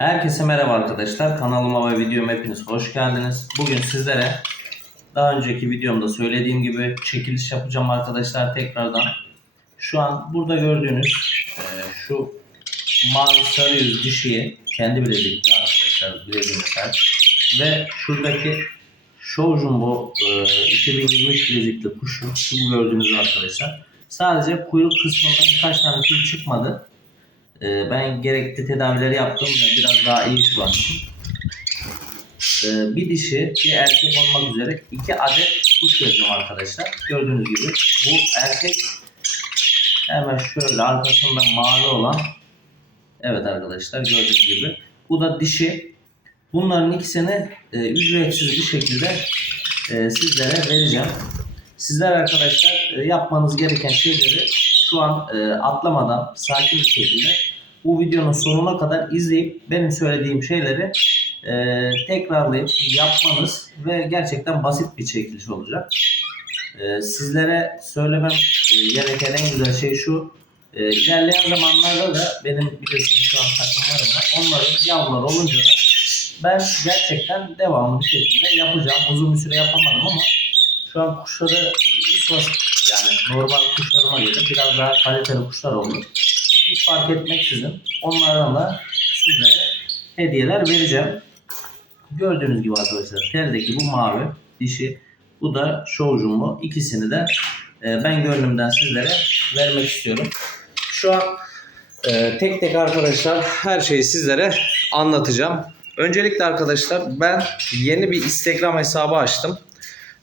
Herkese merhaba arkadaşlar. Kanalıma ve videoma hepiniz hoş geldiniz. Bugün sizlere daha önceki videomda söylediğim gibi çekiliş yapacağım arkadaşlar tekrardan. Şu an burada gördüğünüz e, şu mavi sarı yüz dişiyi kendi bilezikli arkadaşlar bileziğine sahip. Ve şuradaki Show Jumbo e, 2023 bilezikli kuşu şu gördüğünüz arkadaşlar. Sadece kuyruk kısmında birkaç tane tüy çıkmadı. Ee, ben gerekli tedavileri yaptım ve biraz daha iyi şu an. Ee, bir dişi, bir erkek olmak üzere iki adet kuş vereceğim arkadaşlar. Gördüğünüz gibi bu erkek hemen şöyle arkasında mavi olan evet arkadaşlar gördüğünüz gibi bu da dişi. Bunların ikisini e, ücretsiz bir şekilde e, sizlere vereceğim. Sizler arkadaşlar e, yapmanız gereken şeyleri şu an e, atlamadan sakin bir şekilde bu videonun sonuna kadar izleyip benim söylediğim şeyleri e, tekrarlayıp yapmanız ve gerçekten basit bir çekiliş olacak. E, sizlere söylemem e, gereken en güzel şey şu. E, ilerleyen zamanlarda da benim biliyorsunuz şu an takımlarım var. Onların yavrular olunca da ben gerçekten devamlı bir şekilde yapacağım. Uzun bir süre yapamadım ama şu an kuşları hiç basit yani normal kuşlarıma göre biraz daha kaliteli kuşlar oldu. Hiç fark etmeksizin onlardan da sizlere hediyeler vereceğim. Gördüğünüz gibi arkadaşlar teldeki bu mavi dişi bu da jumbo. İkisini de e, ben gönlümden sizlere vermek istiyorum. Şu an e, tek tek arkadaşlar her şeyi sizlere anlatacağım. Öncelikle arkadaşlar ben yeni bir Instagram hesabı açtım.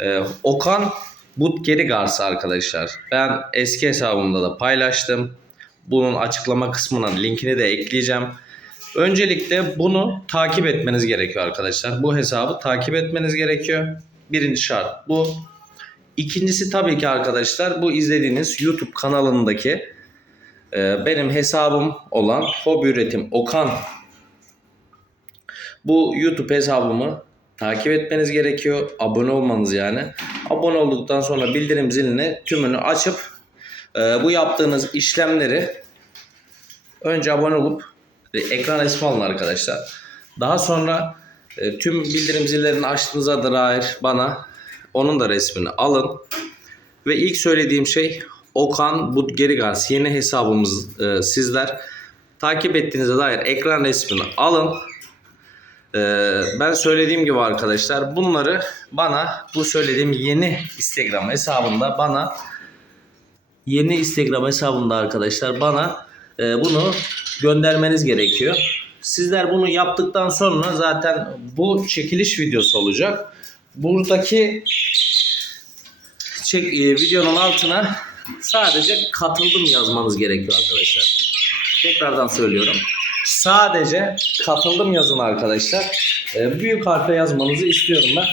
Ee, Okan Butgeri Garsı arkadaşlar. Ben eski hesabımda da paylaştım. Bunun açıklama kısmına linkini de ekleyeceğim. Öncelikle bunu takip etmeniz gerekiyor arkadaşlar. Bu hesabı takip etmeniz gerekiyor. Birinci şart bu. İkincisi tabii ki arkadaşlar bu izlediğiniz YouTube kanalındaki e, benim hesabım olan Hobi Üretim Okan bu YouTube hesabımı takip etmeniz gerekiyor. Abone olmanız yani. Abone olduktan sonra bildirim zilini tümünü açıp e, bu yaptığınız işlemleri önce abone olup e, ekran resmi alın arkadaşlar. Daha sonra e, tüm bildirim zillerini açtığınıza dair bana onun da resmini alın. Ve ilk söylediğim şey Okan Budgerigars yeni hesabımız e, sizler takip ettiğinize dair ekran resmini alın. Ee, ben söylediğim gibi arkadaşlar bunları bana bu söylediğim yeni Instagram hesabında bana yeni Instagram hesabında arkadaşlar bana e, bunu göndermeniz gerekiyor. Sizler bunu yaptıktan sonra zaten bu çekiliş videosu olacak. Buradaki çek, e, videonun altına sadece katıldım yazmanız gerekiyor arkadaşlar. Tekrardan söylüyorum. Sadece katıldım yazın arkadaşlar. Ee, büyük harfe yazmanızı istiyorum ben.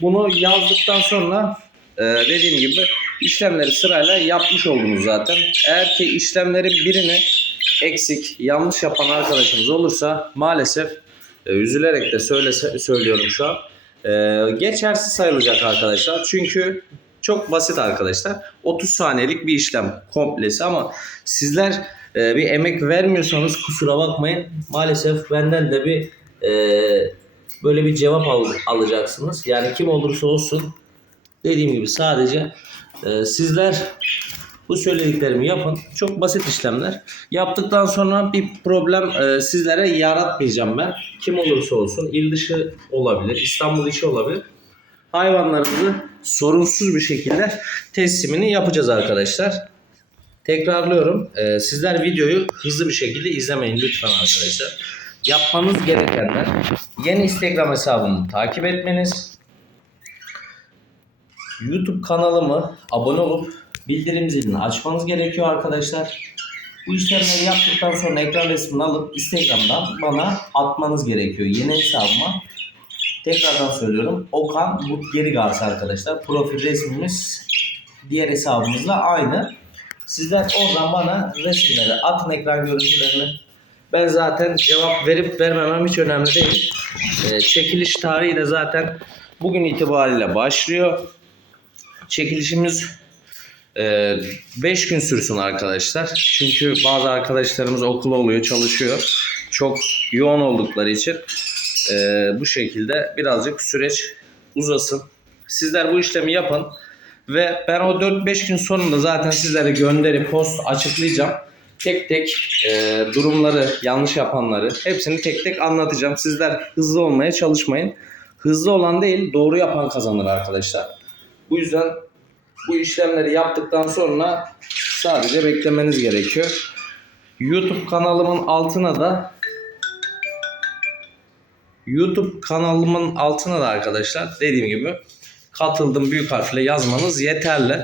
Bunu yazdıktan sonra e, dediğim gibi işlemleri sırayla yapmış oldunuz zaten. Eğer ki işlemlerin birini eksik, yanlış yapan arkadaşımız olursa maalesef e, üzülerek de söylese, söylüyorum şu an. E, geçersiz sayılacak arkadaşlar. Çünkü çok basit arkadaşlar. 30 saniyelik bir işlem komplesi ama sizler e, bir emek vermiyorsanız kusura bakmayın. Maalesef benden de bir e, böyle bir cevap al- alacaksınız. Yani kim olursa olsun dediğim gibi sadece e, sizler bu söylediklerimi yapın. Çok basit işlemler. Yaptıktan sonra bir problem e, sizlere yaratmayacağım ben. Kim olursa olsun il dışı olabilir, İstanbul içi olabilir. Hayvanlarımızı sorunsuz bir şekilde teslimini yapacağız arkadaşlar. Tekrarlıyorum. Ee, sizler videoyu hızlı bir şekilde izlemeyin lütfen arkadaşlar. Yapmanız gerekenler yeni Instagram hesabımı takip etmeniz, YouTube kanalımı abone olup bildirim zilini açmanız gerekiyor arkadaşlar. Bu işlemleri yaptıktan sonra ekran resmini alıp Instagram'dan bana atmanız gerekiyor. Yeni hesabıma tekrardan söylüyorum. Okan Butgeri Gars arkadaşlar. Profil resmimiz diğer hesabımızla aynı. Sizler oradan bana resimleri atın ekran görüntülerini. Ben zaten cevap verip vermemem hiç önemli değil. Ee, çekiliş tarihi de zaten bugün itibariyle başlıyor. Çekilişimiz 5 gün sürsün arkadaşlar. Çünkü bazı arkadaşlarımız okulu oluyor, çalışıyor. çok yoğun oldukları için e, bu şekilde birazcık süreç uzasın. Sizler bu işlemi yapın ve ben o 4-5 gün sonunda zaten sizlere gönderip post açıklayacağım. Tek tek e, durumları, yanlış yapanları hepsini tek tek anlatacağım. Sizler hızlı olmaya çalışmayın. Hızlı olan değil, doğru yapan kazanır arkadaşlar. Bu yüzden bu işlemleri yaptıktan sonra sadece beklemeniz gerekiyor. YouTube kanalımın altına da YouTube kanalımın altına da arkadaşlar dediğim gibi katıldım büyük harfle yazmanız yeterli.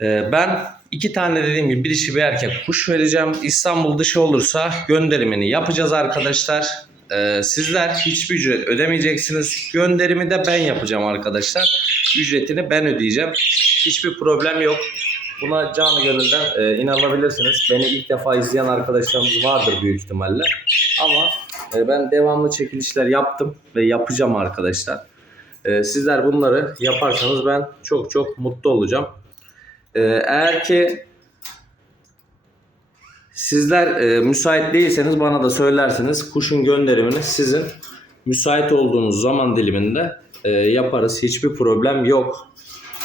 Ee, ben iki tane dediğim gibi bir dişi bir erkek kuş vereceğim. İstanbul dışı olursa gönderimini yapacağız arkadaşlar. Ee, sizler hiçbir ücret ödemeyeceksiniz. Gönderimi de ben yapacağım arkadaşlar. Ücretini ben ödeyeceğim. Hiçbir problem yok. Buna canı gönülden e, inanabilirsiniz. Beni ilk defa izleyen arkadaşlarımız vardır büyük ihtimalle. Ama e, ben devamlı çekilişler yaptım ve yapacağım arkadaşlar. E, sizler bunları yaparsanız ben çok çok mutlu olacağım. E, eğer ki sizler e, müsait değilseniz bana da söylerseniz kuşun gönderimini sizin müsait olduğunuz zaman diliminde e, yaparız. Hiçbir problem yok.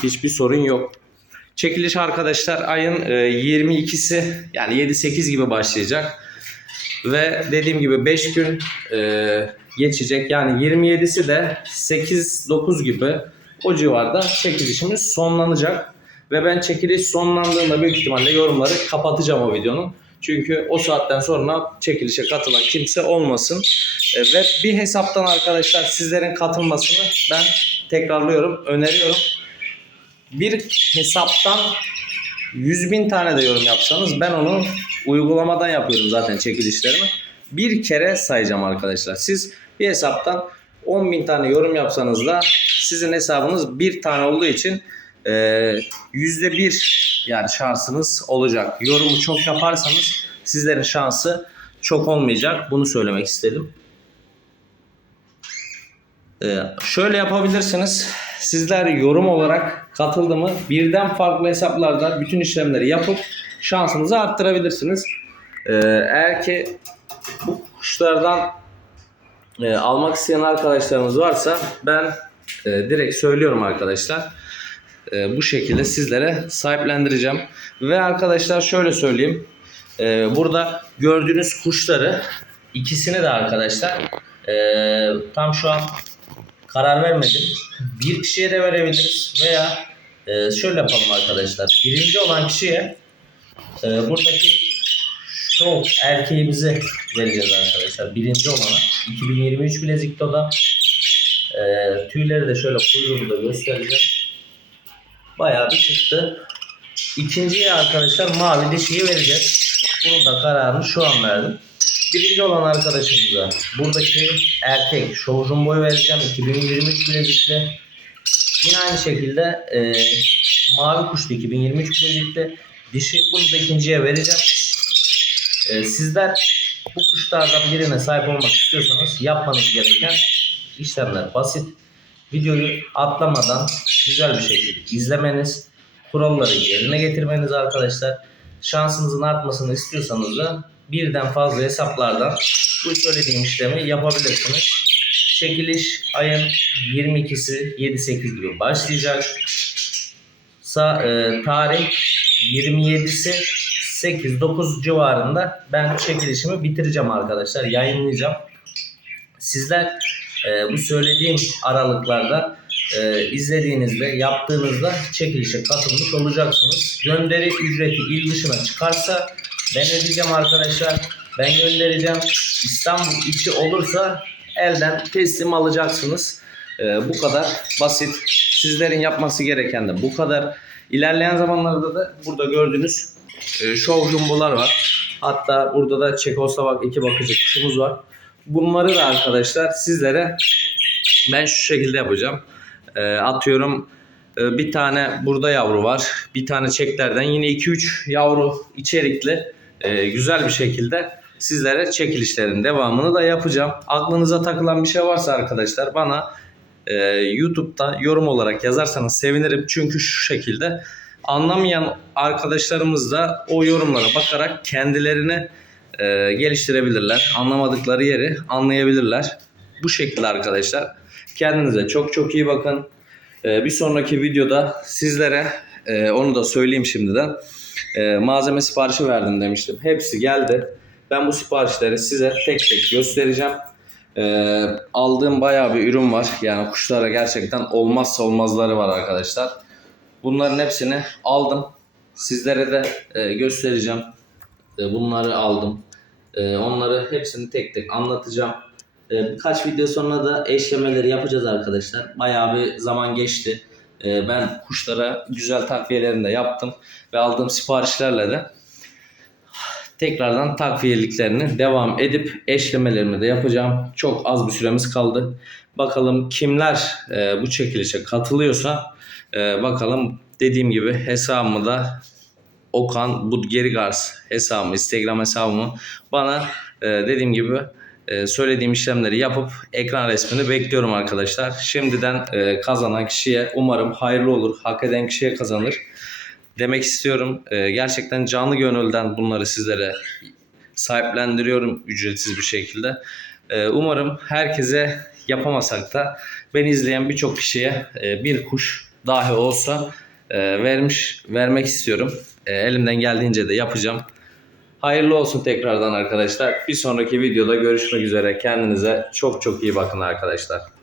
Hiçbir sorun yok. Çekiliş arkadaşlar ayın e, 22'si yani 7-8 gibi başlayacak. Ve dediğim gibi 5 gün e, geçecek. Yani 27'si de 8-9 gibi o civarda çekilişimiz sonlanacak. Ve ben çekiliş sonlandığında büyük ihtimalle yorumları kapatacağım o videonun. Çünkü o saatten sonra çekilişe katılan kimse olmasın. E, ve bir hesaptan arkadaşlar sizlerin katılmasını ben tekrarlıyorum, öneriyorum. Bir hesaptan 100 bin tane de yorum yapsanız ben onu uygulamadan yapıyorum zaten çekilişlerimi. Bir kere sayacağım arkadaşlar. Siz bir hesaptan 10 bin tane yorum yapsanız da sizin hesabınız bir tane olduğu için e, yüzde bir yani şansınız olacak. Yorumu çok yaparsanız sizlerin şansı çok olmayacak. Bunu söylemek istedim. Ee, şöyle yapabilirsiniz. Sizler yorum olarak katıldı mı birden farklı hesaplarda bütün işlemleri yapıp şansınızı arttırabilirsiniz. Ee, eğer ki bu kuşlardan e, almak isteyen arkadaşlarımız varsa ben e, direkt söylüyorum arkadaşlar. E, bu şekilde sizlere sahiplendireceğim. Ve arkadaşlar şöyle söyleyeyim. Burada gördüğünüz kuşları ikisini de arkadaşlar tam şu an karar vermedim. Bir kişiye de verebiliriz veya şöyle yapalım arkadaşlar. Birinci olan kişiye e, buradaki şu erkeğimizi vereceğiz arkadaşlar. Birinci olana 2023 bilezikte o da e, tüyleri de şöyle kuyruğunu da göstereceğim. Bayağı bir çıktı. İkinciye arkadaşlar mavi dişiyi vereceğiz. Bunun da kararını şu an verdim. Birinci olan arkadaşımıza buradaki erkek şovjun boyu vereceğim 2023 bilezikli. Yine aynı şekilde e, mavi kuşlu 2023 bilezikli. Dişi bunu da ikinciye vereceğim. E, sizler bu kuşlardan birine sahip olmak istiyorsanız yapmanız gereken işlemler basit. Videoyu atlamadan güzel bir şekilde izlemeniz, kuralları yerine getirmeniz arkadaşlar. Şansınızın artmasını istiyorsanız da birden fazla hesaplardan bu söylediğim işlemi yapabilirsiniz. Çekiliş ayın 22'si 7-8 gibi başlayacak. Sa e, tarih 27'si 8-9 civarında ben çekilişimi bitireceğim arkadaşlar. Yayınlayacağım. Sizler e, bu söylediğim aralıklarda e, izlediğinizde, yaptığınızda çekilişe katılmış olacaksınız. Gönderi ücreti il dışına çıkarsa ben ödeyeceğim arkadaşlar. Ben göndereceğim. İstanbul içi olursa elden teslim alacaksınız. E, bu kadar basit. Sizlerin yapması gereken de bu kadar. İlerleyen zamanlarda da burada gördüğünüz e, şov jumbolar var. Hatta burada da Çekoslovak iki bakıcı kuşumuz var. Bunları da arkadaşlar sizlere ben şu şekilde yapacağım. E, atıyorum e, bir tane burada yavru var. Bir tane çeklerden yine 2-3 yavru içerikli e, güzel bir şekilde sizlere çekilişlerin devamını da yapacağım. Aklınıza takılan bir şey varsa arkadaşlar bana e, YouTube'da yorum olarak yazarsanız sevinirim. Çünkü şu şekilde anlamayan arkadaşlarımız da o yorumlara bakarak kendilerine e, geliştirebilirler. Anlamadıkları yeri anlayabilirler. Bu şekilde arkadaşlar. Kendinize çok çok iyi bakın. E, bir sonraki videoda sizlere e, onu da söyleyeyim şimdiden. E, malzeme siparişi verdim demiştim. Hepsi geldi. Ben bu siparişleri size tek tek göstereceğim. Ee, aldığım bayağı bir ürün var. Yani kuşlara gerçekten olmazsa olmazları var arkadaşlar. Bunların hepsini aldım. Sizlere de e, göstereceğim. E, bunları aldım. E, onları hepsini tek tek anlatacağım. E, birkaç video sonra da eşlemeleri yapacağız arkadaşlar. Bayağı bir zaman geçti. E, ben kuşlara güzel takviyelerini de yaptım. Ve aldığım siparişlerle de tekrardan takviyeliklerini devam edip eşlemelerimi de yapacağım. Çok az bir süremiz kaldı. Bakalım kimler e, bu çekilişe katılıyorsa e, bakalım dediğim gibi hesabımı da Okan Budgerigars hesabımı, Instagram hesabımı bana e, dediğim gibi e, söylediğim işlemleri yapıp ekran resmini bekliyorum arkadaşlar. Şimdiden e, kazanan kişiye umarım hayırlı olur. Hak eden kişiye kazanır demek istiyorum. Ee, gerçekten canlı gönülden bunları sizlere sahiplendiriyorum ücretsiz bir şekilde. Ee, umarım herkese yapamasak da beni izleyen birçok kişiye e, bir kuş dahi olsa e, vermiş vermek istiyorum. E, elimden geldiğince de yapacağım. Hayırlı olsun tekrardan arkadaşlar. Bir sonraki videoda görüşmek üzere. Kendinize çok çok iyi bakın arkadaşlar.